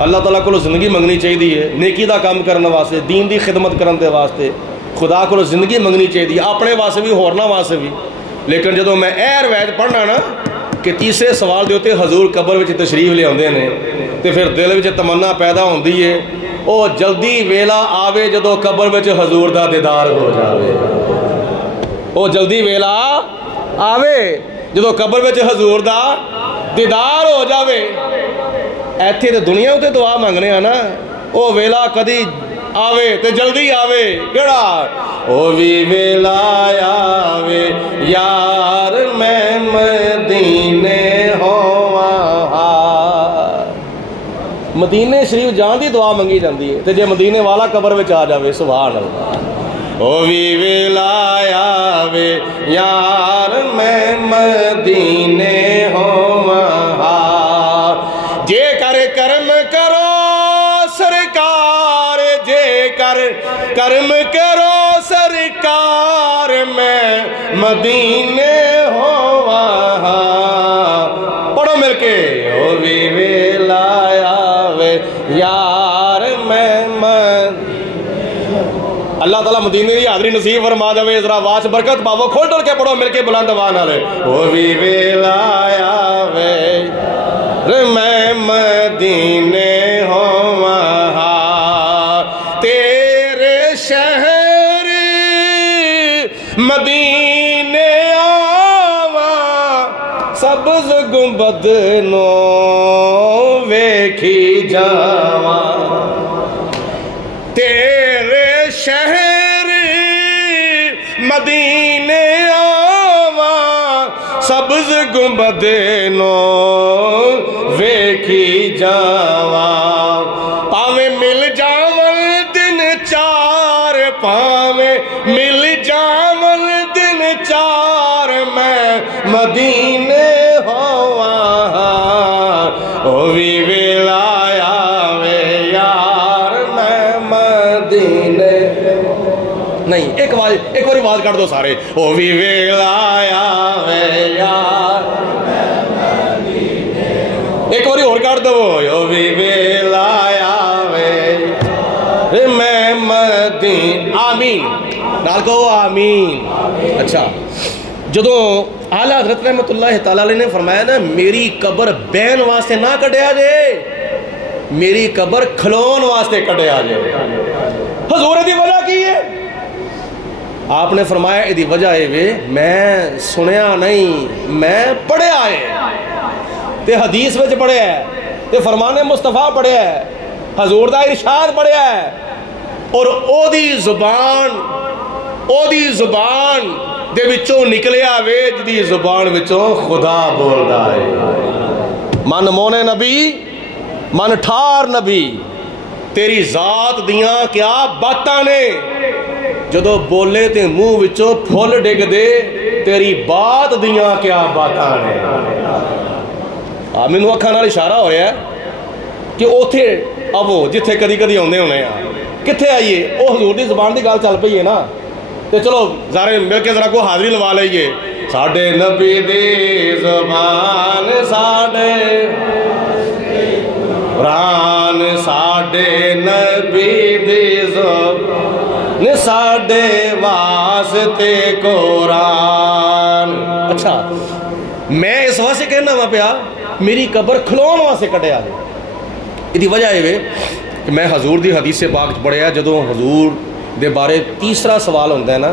اللہ تعالیٰ کو زندگی منگنی چاہیے، نیکی دا کام کرنے واسطے، دین دی خدمت کرنے واسطے خدا کو زندگی منگنی چاہیے، اپنے واسطے بھی ہورنا واسطے بھی. لیکن جدو میں اے روایت پڑھنا نا کہ تیسرے سوال دے ہوتے حضور قبر وچ تشریف لے آندے نے تے پھر دل وچ تمنا پیدا ہوندی ہے او جلدی ویلا آوے جدو قبر وچ حضور دا دیدار ہو جاوے. او جلدی ویلا آوے جدو قبر وچ حضور دا دیدار ہو جاوے. ایتھے تے دنیا تے دعا منگنے ہیں نا، او ویلا کدی آوے تے جلدی آوے کیڑا او وی ویلا آوے یار میں مدینے ہواں. مدینے شریف جان دی دعا منگی جاندی ہے تے جے مدینے والا قبر وچ آ جاوے سبحان اللہ. او وی ویلا آوے یار میں مدینے ہواں. جے کر کرم کرو سرکار، جے کر کرم کرو سرکار میں مدینے ہواں. پڑھو مل کے او وی ویلا آوے یار میں اللہ تعالیٰ مدینے دی حاضری نصیب فرما دے. ذرا واش برکت پاو، کھول ڈول کے پڑھو مل کے بلند آواز نال او وی ویلا آوے میں مدینے ہواں. تیرے شہر مدینے آواں سبز گنبد نو ویکھی جاواں. تیرے شہر مدینے آواں سبز گنبد نو ویکھی جاواں. پاویں مل جاون دن چار، پاویں مل جاون دن چار میں مدینے ہواں. او وی ویلا آوے یار میں مدینے. نہیں ایک بار آواز کر دو سارے او وی ویلا آوے یار. ایک بار اور کر دو او وی ویلا آوے میں مدین. آمین نال کہو آمین. اچھا جدو اعلیٰ حضرت رحمت اللہ تعالیٰ علیہ نے فرمایا نا میری قبر بہن واسطے نہ کٹیا جے، میری قبر کھلون واسطے کٹیا جے. حضور دی وجہ کی ہے؟ آپ نے فرمایا یہ وجہ ہے میں سنیا نہیں، میں پڑھیا ہے تے حدیث وچ پڑھیا ہے تے فرمان مصطفیٰ پڑھیا ہے، حضور دا ارشاد پڑھیا ہے، اور او دی زبان دے وچوں نکلیا وے جدی زبان وچوں خدا بولدا ہے. من مونے نبی من ٹھار نبی، تیری ذات دیاں کیا باتاں نے، جدو بولے تے منہ وچوں پھول ڈگ دے تیری بات دیاں کیا باتاں نے. مینوں اکھاں نال اشارہ ہویا ہے کہ اوتھے آو جتھے کدی کدی آندے ہونے کتنے آئیے وہ حضور دی زبان دی گل چل پئی ہے نا تو چلو سارے مل کے ذرا کو حاضری لوا لئیے ساڈے نبی دی زبان ساڈے قرآن ساڈے نبی دی زبان ساڈے واسطے قرآن. اچھا میں اس واسطے کہنا وا پیا میری قبر کھلون واسطے کٹیا ہے. یہ وجہ یہ کہ میں حضور دی حدیث پاک پڑھیا جدوں حضور دے بارے تیسرا سوال ہوتا ہے نا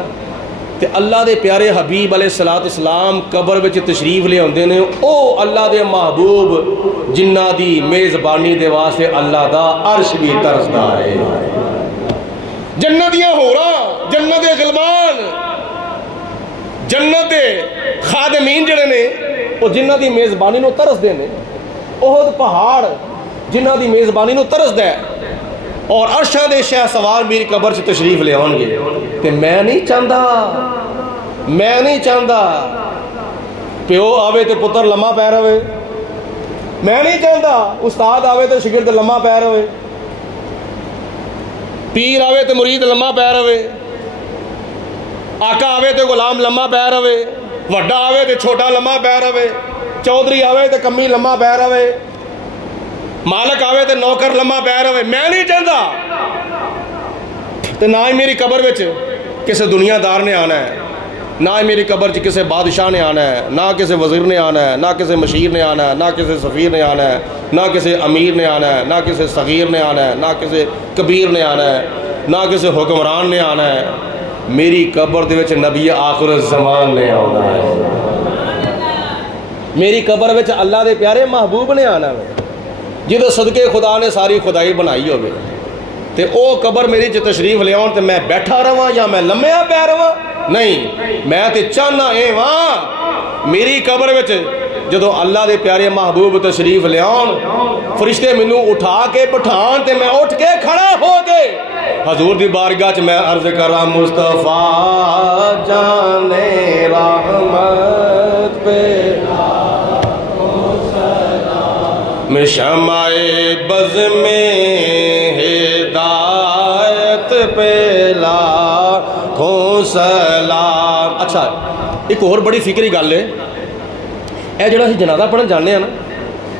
تو اللہ دے پیارے حبیب علیہ السلام قبر وچ تشریف لے آتے ہیں. او اللہ دے محبوب جنہ دی میزبانی دے واسطے اللہ دا عرش بھی ترسدا ہے. جنت دیاں ہوراں جنت دے غلمان جنت دے خادمین جڑے نے وہ جنہ دی میزبانی نو ترسدے نے. احد پہاڑ جنہ دی میزبانی نو ترسدا ہے اور عرشاں دے شہ سوار میری قبر سے تشریف لے آن گے. تے میں نہیں چاہتا پیو آوے تے پتر لمحہ پہ رہے. میں نہیں چاہتا استاد آوے تے شاگرد لمحہ پہ رہے. پیر آوے تے مرید لمحہ پہ رہے. آقا آوے تے غلام لمحہ پہ رہے. وڈا آوے تے چھوٹا لمحہ پہ رہے. چودھری آوے تے کمی لمحہ پہ رہے. مالک آوے تے نوکر لمحہ پہ رہے. میں نہیں چاہتا. تے نہ ہی میری قبر وچ کسی دنیا دار نے آنا ہے, نہ ہی میری قبر چ کسی بادشاہ نے آنا ہے, نہ کسی وزیر نے آنا ہے, نہ کسی مشیر نے آنا ہے, نہ کسی سفیر نے آنا ہے, نہ کسی امیر نے آنا ہے, نہ کسی صغیر نے آنا ہے, نہ کسی کبیر نے آنا ہے, نہ کسی حکمران نے آنا ہے. میری قبر دے وچ نبی آخر الزمان نے آنا ہے. میری قبر وچ اللہ دے پیارے محبوب نے آنا ہے جدو صدقے خدا نے ساری خدائی بنائی ہوگی. تے او قبر میری چ تشریف لے آن تے میں بیٹھا رہا یا میں لمحہ پہ رہا نہیں. میں تے چاہنا اے وہاں میری قبر وچ جدو اللہ دے پیارے محبوب تشریف لے آن فرشتے مینوں اٹھا کے بٹھان تے میں اٹھ کے کھڑا ہو کے حضور دی بارگاہ چ میں عرض کراں مصطفیٰ جانے رحمت پہ میں شمع بز میں ہدایت پہ لاکھوں سلام. اچھا ایک اور بڑی فکری گل ہے. اے جڑا اسی جنازہ پڑھن جانے ہیں نا,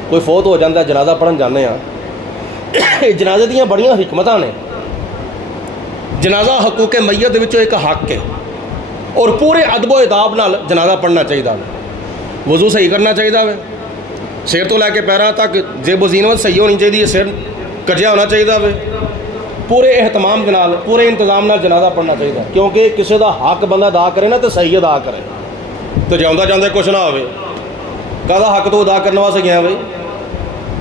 کوئی فوت ہو جاتا ہے جنازہ پڑھن جانے ہیں, جنازے دیاں بڑیاں حکمتاں نے. جنازہ حقوق میت دے وچوں ایک حق ہے اور پورے ادب و اداب نال جنازہ پڑھنا چاہیے. وضو صحیح کرنا چاہیے, سر تو لے کے پیراں تک زیب و زینت صحیح ہونی چاہیے, سر کجیا ہونا چاہیے. پورے اہتمام کے نال پورے انتظام نال جنازہ پڑھنا چاہیے کیونکہ کسی دا حق بندہ ادا کرے نا تو صحیح ادا کرے. تو جاؤں جاندے کچھ نہ ہوئے کہا حق تو ادا کرنے واسطے گیا بھائی.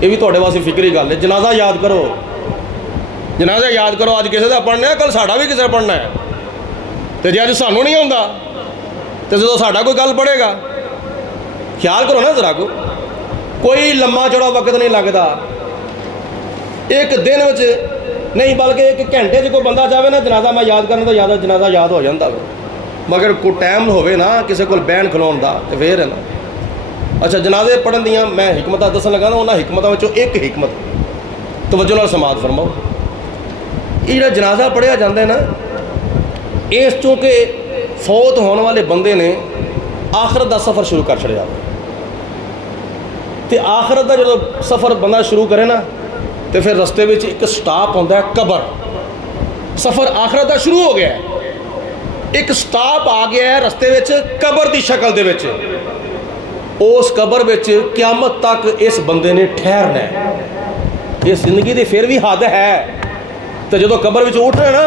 یہ بھی تھوڑے واسطے فکری گل ہے. جنازہ یاد کرو, جنازہ یاد کرو. اج کسی دا پڑھنا ہے کل ساڈا بھی کسی دا پڑھنا ہے. تو جی اج سانوں نہیں آتا تو جدو ساڈا کوئی گل پڑھے گا خیال کرو نا ذرا کوئی لمبا چوڑا وقت نہیں لگتا. ایک دن وچ نہیں بلکہ ایک گھنٹے کوئی بندہ چاہے نا جنازہ میں یاد کرنا تو جنازہ یاد ہو جاتا. مگر کوئی ٹائم ہوئے نا کسی کو بہن کھلون دا تو پھر ہے نا. اچھا جنازے پڑھن دیاں میں حکمتاں دسن لگا نا, انہاں حکمتاں وچوں ایک حکمت توجہ نال سماعت فرماؤ. یہ جڑا جنازہ پڑھیا جاندے نا اس چونکہ فوت ہونے والے بندے نے آخرت دا سفر شروع کر چھڑیا. تے آخرت دا جدو سفر بندہ شروع کرے نا تو پھر رستے وچ ایک سٹاپ ہوتا ہے قبر. سفر آخرت دا شروع ہو گیا ہے, ایک سٹاپ آ گیا ہے رستے وچ قبر دی شکل دے وچ. اس قبر وچ قیامت تک اس بندے نے ٹھہرنا ہے. یہ زندگی دی پھر بھی حد ہے. تو جدو قبر وچ اٹھنا نا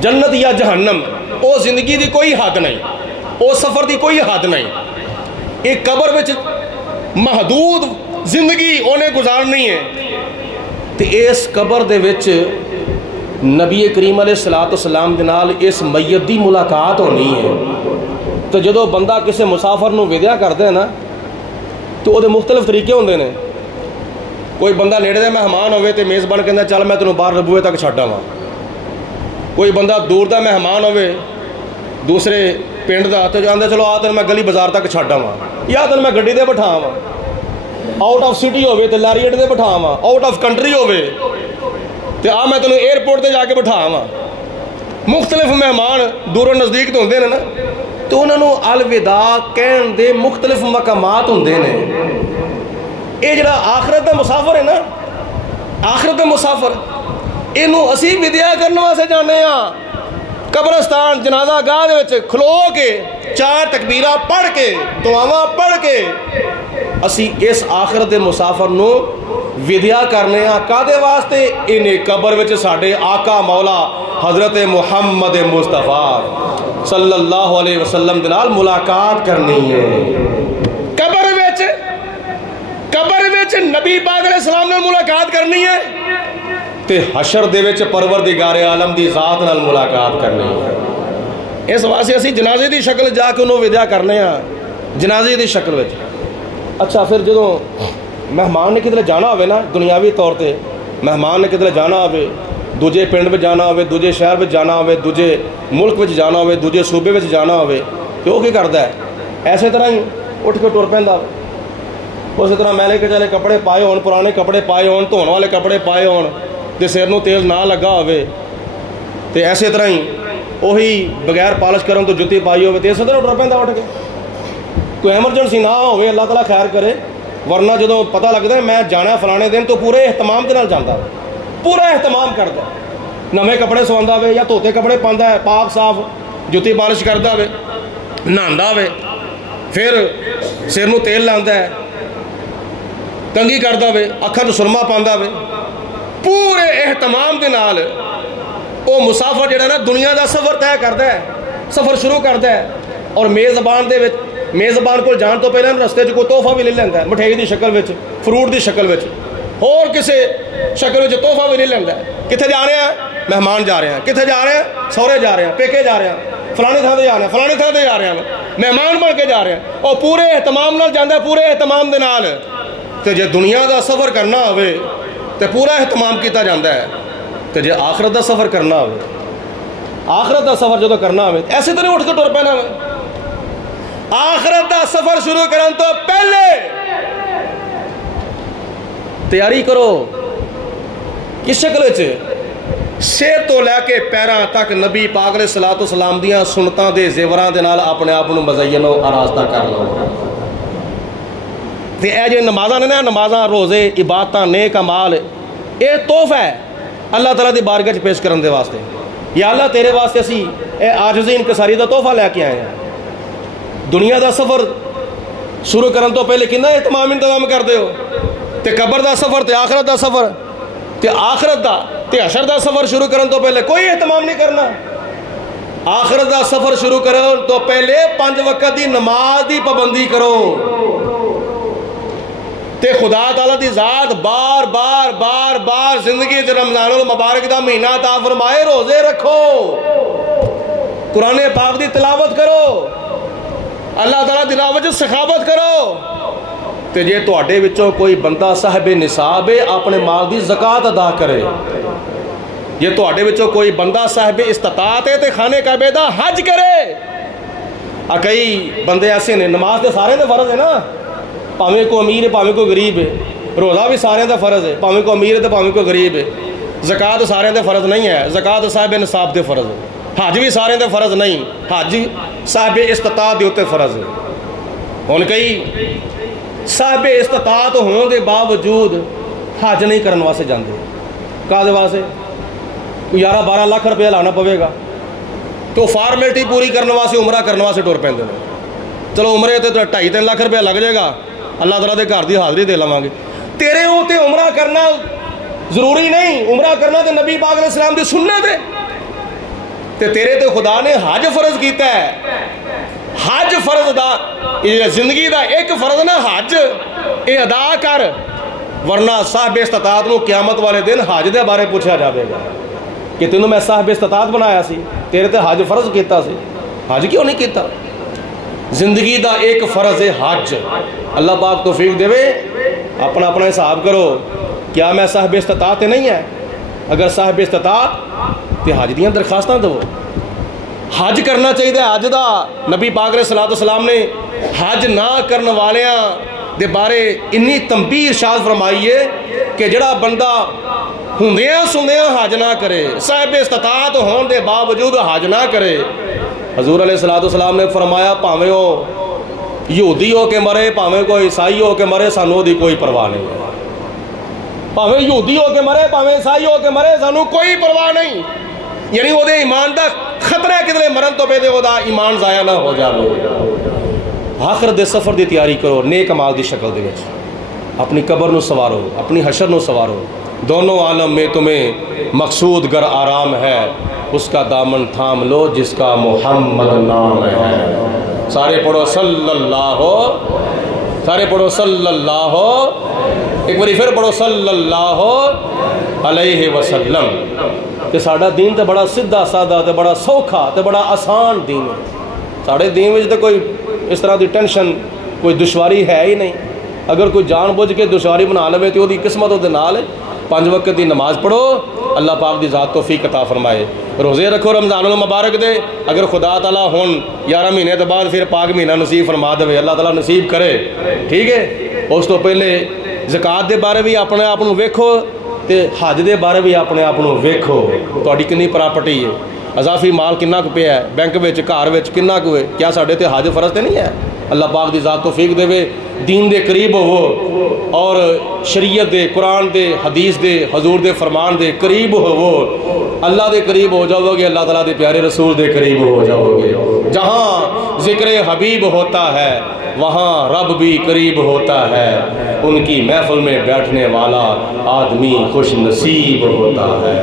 جنت یا جہنم وہ زندگی دی کوئی حد نہیں, وہ سفر دی کوئی حد نہیں. ایک قبر وچ محدود زندگی انہیں گزارنی ہے. تو اس قبر دے وچ نبی کریم علیہ السلام دے نال اس میت دی ملاقات ہونی ہے. تو جدو بندہ کسی مسافر نو وداع کرتا ہے نا تو وہ مختلف طریقے ہوندے نے. کوئی بندہ نیڑے دے مہمان ہوئے تو میزبان کہندا چل میں تینوں باہر ربوے تک چھڈ آواں. کوئی بندہ دور دا مہمان ہوئے دوسرے پنڈ دا تو آندا چلو آ تینوں میں گلی بازار تک چھڈ آواں, یا تینوں میں گڈی دے بٹھا آواں. آؤٹ آف سٹی ہوئے تو لاری اڈے دے بٹھا آواں, آؤٹ آف کنٹری ہوئے تو آ میں تینوں ایئرپورٹ تے جا کے بٹھاواں مختلف مہمان دوروں نزدیک تو ہوندے نے نا تو انہوں نے الوداع کہن دے مختلف مقامات ہوندے نے یہ جڑا آخرت دا مسافر ہے نا آخرت دا مسافر اینوں اسی ودیا کرنے واسطے جانے ہاں قبرستان جنازہ گاہ دے وچ کھلو کے 4 تکبیراں پڑھ کے دعاواں پڑھ کے اسی اس آخرت دے مسافر نو ودیا کرنے ہاں کادے واسطے انہیں قبر وچ ساڈے آقا مولا حضرت محمد مصطفیٰ صلی اللہ علیہ وسلم دے نال ملاقات کرنی ہے قبر وچ نبی پاک علیہ السلام نال ملاقات کرنی ہے تے حشر دے وچ پروردگار عالم دی ذات نال ملاقات کرنی ہے اس واسطے اسی جنازے دی شکل جا کے انہوں ودیا کرنے ہاں جنازے دی شکل وچ اچھا پھر جدوں مہمان نے کدھر جانا ہوئے نا دنیاوی طور تے مہمان نے کدھر جانا ہوئے دوجے پنڈ میں جانا ہوئے دوجے شہر میں جانا ہوئے دوجے ملک میں جانا ہوئے دوجے صوبے میں جانا ہوئے تو وہ کی کرتا ہے ایسے طرح ہی اٹھ کے ٹر پیندا اسی طرح میلے کے چلے کپڑے پائے ہون پرانے کپڑے پائے ہون دھون والے کپڑے پائے ہون تے سر نو تیل نہ لگا ہوئے تے ایسے طرح ہی وہی بغیر پالش کرن تو جُتی پائی ہوئے تے اسی طرح ٹر پیندا اٹھ کے کوئی ایمرجنسی نہ ہوئے اللہ تعالیٰ خیر کرے ورنہ جدوں پتہ لگتا ہے میں جانا فلانے دن تو پورے اہتمام دے نال جاندا پورا اہتمام کرتا ہے نویں کپڑے سواندا ہوئے یا دھوتے کپڑے پاندا ہے پاک صاف جُتی پالش کردا ہوئے نہاندا ہوئے پھر سر نو تیل لاندا ہے کنگھی کردا ہوئے اکھاں تو سرما پاندا ہوئے پورے اہتمام دے نال او مسافر جڑا نا دنیا دا سفر طے کردا ہے سفر شروع کردا ہے اور میزبان دے وچ میزبان کو جان تو پہلے رستے چ کوئی تحفہ بھی لے لیندا ہے مٹھائی دی شکل وچ فروٹ دی شکل وچ اور کسے شکل وچ تحفہ بھی لے لیندا ہے کتھے جا رہے ہیں مہمان جا رہے ہیں کتھے جا رہے ہیں سورے جا رہے ہیں پیکے جا رہے ہیں فلانے تھاں تے جا رہے ہیں فلانے تھاں تے جا رہے ہیں مہمان بن کے جا رہے ہیں اور پورے اہتمام نال جاندا ہے پورے اہتمام دے نال تے جے دنیا دا سفر کرنا ہوئے تے پورا اہتمام کیتا جاندا ہے تے جے آخرت دا سفر کرنا ہوئے آخرت دا سفر جدوں کرنا ہوئے ایسے طرح اٹھ کے ٹر پینا ہوئے آخرت دا سفر شروع کرن تو پہلے تیاری کرو کس شکل وچ سر تو لے کے پیراں تک نبی پاک علیہ الصلوۃ والسلام دیاں سنتاں دے زیوراں دے نال اپنے آپ نوں مزین و آراستہ کر لو تے اے جو نمازاں نے نا نمازاں روزے عبادتاں نیک اعمال اے تحفہ ہے اللہ تعالیٰ دی بارگاہ وچ پیش کرن دے واسطے یا اللہ تیرے واسطے اسی اے عاجزی انکساری دا تحفہ لے کے آئے ہیں دنیا دا سفر شروع کرن تو پہلے کتنا اہتمام انتظام کرتے ہو تے قبر دا سفر تے آخرت دا سفر تے آخرت دا تے حشر دا سفر شروع کرن تو پہلے کوئی اہتمام نہیں کرنا آخرت دا سفر شروع کرن تو پہلے 5 وقت دی نماز دی پابندی کرو تے خدا تعالیٰ دی ذات بار بار بار بار زندگی چ رمضان المبارک دا مہینہ عطا فرمائے روزے رکھو قرآن پاک دی تلاوت کرو اللہ تعالیٰ دی راہ وچ سخاوت کرو تے جے تواڈے وچوں کوئی بندہ صاحب نصاب ہے اپنے مال دی زکوٰۃ ادا کرے جے تواڈے وچوں کوئی بندہ صاحب استطاعت ہے تے خانے کعبے دا حج کرے کئی بندے ایسے نے نماز تے سارے دے فرض ہے نا پاویں کو امیر ہے پاویں کو غریب ہے روزہ بھی سارے دا فرض ہے پاویں کو امیر ہے تے پاویں کو غریب ہے زکوٰۃ سارے دے فرض نہیں ہے زکوٰۃ صاحب نصاب دے فرض ہے حج بھی سارے دے فرض نہیں حج صاحب استطاعت دے اوتے فرض ہے ہن کئی صاحب استطاعت ہون دے باوجود حج نہیں کرن واسطے جاندے کادے واسطے 11-12 لاکھ روپیہ لانا پوے گا تو فارمیلٹی پوری کرنے واسطے عمرہ کرنے واسطے ٹر پیندے نے چلو عمرے تے 2.5-3 لاکھ روپیہ لگ جائے گا اللہ تعالیٰ دے گھر دی حاضری دے لواں گے تیرے اوتے عمرہ کرنا ضروری نہیں عمرہ کرنا تے نبی پاک علیہ السلام دی سنت ہے تے تیرے تے خدا نے حج فرض کیتا ہے حج فرض دا زندگی دا ایک فرض نا حج اے ادا کر ورنہ صاحب استطاعت نو قیامت والے دن حج دے بارے پوچھا جاوے گا کہ تینوں میں صاحب استطاعت بنایا سی تیرے تے حج فرض کیتا سی حج کیوں نہیں کیتا زندگی دا ایک فرض ہے حج اللہ پاک توفیق دے اپنا اپنا حساب کرو کیا میں صاحب استطاعت نہیں ہے اگر صاحب استطاعت تے حج دیاں درخواستاں دو حج کرنا چاہیے حج دا نبی پاک علیہ الصلوۃ والسلام نے حج نہ کرن والیاں دے بارے انی تنبیہ ارشاد فرمائی ہے کہ جڑا بندہ ہوندیاں سندیاں حج نہ کرے، صاحب استطاعت ہون دے باوجود حج نہ کرے، حضور علیہ السلام نے فرمایا پاویں وہ یہودی ہو کے مرے، پاویں کوئی عیسائی ہو کے مرے، سانوں دی کوئی پرواہ نہیں، پاویں یہودی ہو کے مرے، پاویں عیسائی ہو کے مرے، سانوں کوئی پرواہ نہیں، یعنی وہ دے ایمان دا خطرہ ہے کدھر مرن تو پہ دے وہ دا ایمان ضائع نہ ہو جاوے۔ آخر دے سفر دی تیاری کرو نیک اعمال دی شکل دے وچ، اپنی قبر نو سوارو، اپنی حشر نو سوارو، دونوں عالم میں تمہیں مقصود گر آرام ہے، اس کا دامن تھام لو جس کا محمد نام ہے۔ سارے پڑھو صلی اللہ، سارے پڑھو صلی اللہ، ایک باری پھر پڑھو صلی اللہ علیہ وسلم۔ کہ ساڑھا دین تے بڑا سدھا سادہ تے بڑا سوکھا تے بڑا آسان دین ہے، ساڑھے دین وچ تے کوئی اس طرح دی ٹینشن کوئی دشواری ہے ہی نہیں۔ اگر کوئی جان بوجھ کے دشواری بنا لے تو دی قسمت دے نال 5 وقت دی نماز پڑھو، اللہ پاک دی ذات توفیق عطا فرمائے، روزے رکھو رمضان المبارک دے، اگر خدا تعالیٰ ہون 11 مہینے دے بعد پھر پاک مہینہ نصیب فرما دے، اللہ تعالیٰ نصیب کرے، ٹھیک ہے۔ اس تو پہلے زکات دے بارے بھی اپنے آپ ویکھو تے حج دے بارے بھی اپنے آپ ویکھو، تہاڈی کنی پراپرٹی ہے، اضافی مال کنا کو پیا ہے بینک وچ گھر وچ کنا کو ہے، کیا ساڈے تے حج فرض تے نہیں ہے؟ اللہ پاک دی ذات توفیق دے، دین دے قریب ہو اور شریعت دے، قرآن دے، حدیث دے، حضور دے فرمان دے قریب ہو، اللہ دے قریب ہو جاؤ گے، اللہ تعالیٰ دے پیارے رسول دے قریب ہو جاؤ گے۔ جہاں ذکر حبیب ہوتا ہے وہاں رب بھی قریب ہوتا ہے، ان کی محفل میں بیٹھنے والا آدمی خوش نصیب ہوتا ہے۔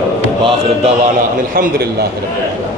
آخر دعوانا الحمدللہ رب العالمین۔